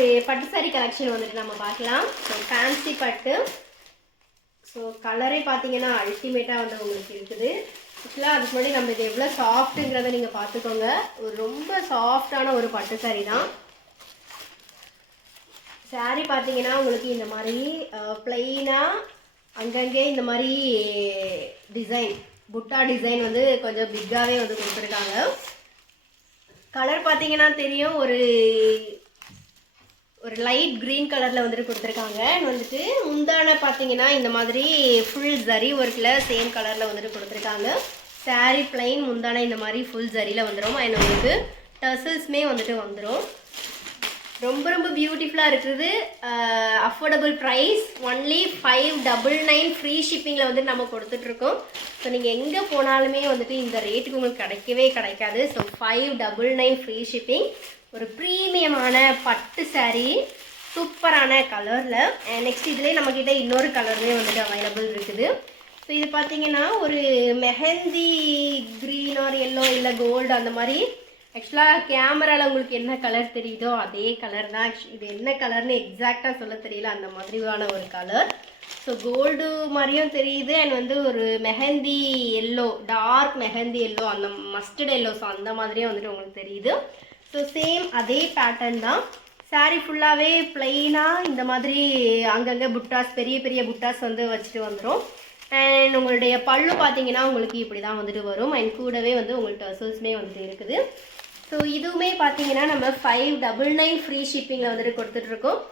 ஒரு பட்டு sorry collection வந்துட்டு நம்ம பார்க்கலாம். ஸோ ஃபேன்சி பட்டு. ஸோ கலரே பார்த்தீங்கன்னா அல்டிமேட்டாக வந்து உங்களுக்கு இருக்குது. ஆக்சுவலாக அதுக்கு முன்னாடி நம்ம இது எவ்வளோ சாஃப்ட்டுங்கிறத நீங்கள் பார்த்துக்கோங்க. ஒரு ரொம்ப சாஃப்டான ஒரு பட்டு சாரி தான். சாரி பார்த்தீங்கன்னா உங்களுக்கு இந்த மாதிரி பிளெயினாக அங்கங்கே இந்த மாதிரி டிசைன் புட்டா டிசைன் வந்து கொஞ்சம் பிக்காகவே வந்து கொடுத்துருக்காங்க. கலர் பார்த்தீங்கன்னா தெரியும், ஒரு லைட் க்ரீன் கலரில் வந்துட்டு கொடுத்துருக்காங்க. வந்துட்டு முந்தான பார்த்தீங்கன்னா இந்த மாதிரி ஃபுல் ஜரி ஒர்க்கில் சேம் கலரில் வந்துட்டு கொடுத்துருக்காங்க. சாரி பிளைன், முந்தான இந்த மாதிரி ஃபுல் ஜரியில் வந்துடும். அண்ட் உங்களுக்கு டசல்ஸுமே வந்துட்டு வந்துடும். ரொம்ப ரொம்ப பியூட்டிஃபுல்லாக இருக்குது. அஃபோர்டபுள் ப்ரைஸ், ஒன்லி 599 ஃப்ரீ ஷிப்பிங்கில் வந்துட்டு நம்ம கொடுத்துட்ருக்கோம். ஸோ நீங்கள் எங்கே போனாலுமே வந்துட்டு இந்த ரேட்டுக்கு உங்களுக்கு கிடைக்கவே கிடைக்காது. So 599 free shipping. ஒரு ப்ரீமியமான பட்டு சாரீ, சூப்பரான கலரில். நெக்ஸ்ட் இதுலேயே நம்மக்கிட்ட இன்னொரு கலருமே வந்துட்டு அவைலபிள் இருக்குது. ஸோ இது பார்த்தீங்கன்னா ஒரு மெஹந்தி க்ரீன் ஆர் எல்லோ இல்லை கோல்டு அந்த மாதிரி. ஆக்சுவலாக கேமராவில் உங்களுக்கு என்ன கலர் தெரியுதோ அதே கலர் தான். இது என்ன கலர்னு எக்ஸாக்டாக சொல்ல தெரியல, அந்த மாதிரியான ஒரு கலர். ஸோ கோல்டு மாதிரியும் தெரியுது. அண்ட் வந்து ஒரு mehndi yellow, dark mehndi yellow, அந்த மஸ்டர்ட் எல்லோ, ஸோ அந்த மாதிரியும் வந்துட்டு உங்களுக்கு தெரியுது. ஸோ சேம் அதே பேட்டர்ன் தான். சாரீ ஃபுல்லாகவே பிளெயினாக இந்த மாதிரி அங்கங்கே புட்டாஸ், பெரிய பெரிய புட்டாஸ் வந்து வச்சுட்டு வந்துடும். அண்ட் உங்களுடைய பல்லு பார்த்தீங்கன்னா உங்களுக்கு இப்படி தான் வந்துட்டு வரும். அண்ட் கூடவே வந்து உங்களுக்கு டசல்ஸுமே வந்துட்டு இருக்குது. ஸோ இதுவுமே பார்த்தீங்கன்னா நம்ம 599 ஃப்ரீ ஷிப்பிங்கில் வந்துட்டு கொடுத்துட்ருக்கோம்.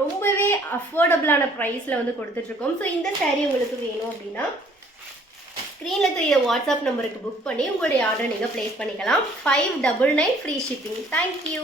ரொம்பவே அஃபோர்டபுளான ப்ரைஸில் வந்து கொடுத்துட்ருக்கோம். ஸோ இந்த சாரீ உங்களுக்கு வேணும் அப்படின்னா ஸ்க்ரீனில் தெரிய வாட்ஸ்அப் நம்பருக்கு புக் பண்ணி உங்களுடைய ஆர்டர் நீங்கள் ப்ளேஸ் பண்ணிக்கலாம். 599 ஃப்ரீ ஷிப்பிங். தேங்க்யூ.